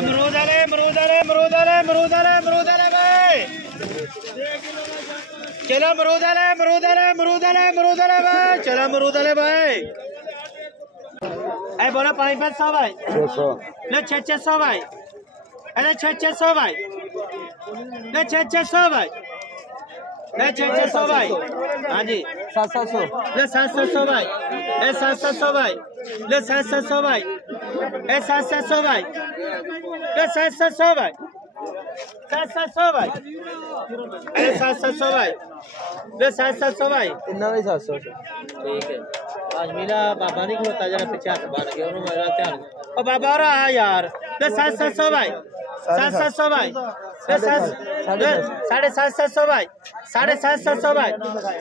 अमरूद आले अमरूद आले अमरूद आले अमरूद आले अमरूद आले भाई चलो अमरूद आले अमरूद आले अमरूद आले अमरूद आले भाई चलो अमरूद आले भाई ए बोला 500 भाई 600 ले 600 भाई अरे 600 भाई ले 600 भाई ले 600 भाई हाँ जी 700 ले 700 भाई ए 700 भाई ले 700 भाई ए 700 भाई ले 700 भाई 700 भाई अरे 700 भाई ले 700 भाई इतना भी 700 ठीक है आज मेरा बाबा नहीं खलोता जरा पीछे हाथ बांध के उन्होंने मेरा ध्यान ओ बाबा रहा यार ले 700 भाई 700 भाई साढ़े 700 भाई 750 भाई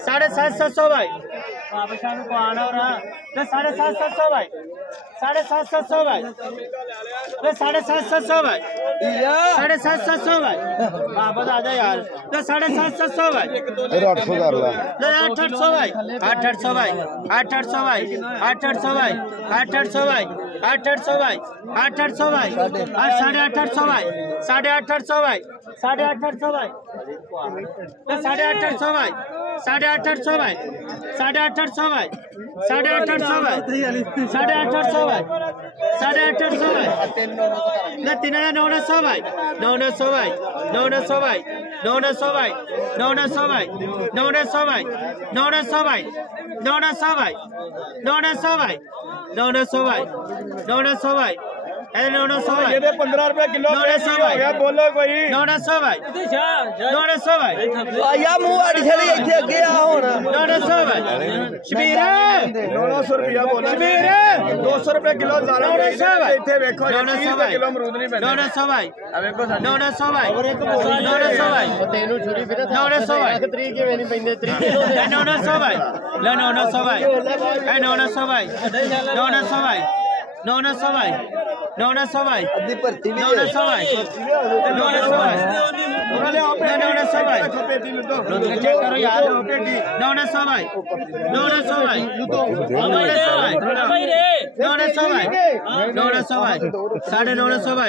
750 भाई शाम को आना रहा 750 भाई 750 भाई 750 भाई 750 भाई बाबा आजा यार 750 भाई 800 कर ला 800 भाई 800 भाई 800 भाई 800 भाई 800 भाई 800 भाई 800 भाई 850 भाई 850 भाई 850 भाई 850 भाई 850 भाई 850 भाई 850 भाई 850 भाई 850 भाई 900 भाई 900 भाई 900 भाई 900 भाई 900 भाई 900 भाई 900 भाई 900 भाई 900 भाई 900 भाई 900 भाई 900 भाई 15 रुपए किलो 900 भाई बोलो कोई 900 भाई 900 भाई आया मुंह आड़ी चली इथे अगे आ हुन 900 भाई शबीर 900 रुपया बोलो शबीर 200 रुपए किलो ज़ारा 900 भाई इथे देखो 900 भाई किलो अमरूद नहीं पैंदे 900 भाई आ देखो 900 भाई 900 भाई तेनू छुरी फिर 900 भाई 3 किवें नहीं पैंदे 3 900 भाई ले 900 भाई 900 भाई 900 भाई 900 भाई 900 भाई अद्धी भर्ती भी 900 भाई 900 भाई 900 भाई चेक करो यार 900 भाई 900 भाई 900 भाई 900 भाई 900 भाई 950 भाई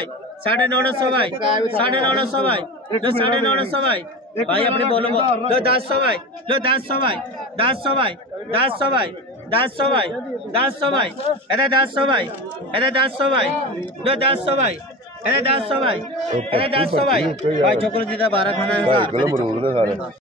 950 भाई 950 भाई 950 भाई भाई अपने बोलो लो 10 भाई लो 10 भाई 10 भाई 10 भाई 10 भाई 10 भाई अरे 10 भाई अरे 10 भाई लो 10 भाई अरे 10 भाई अरे 10 भाई भाई छोकरो जीता 12 खाना है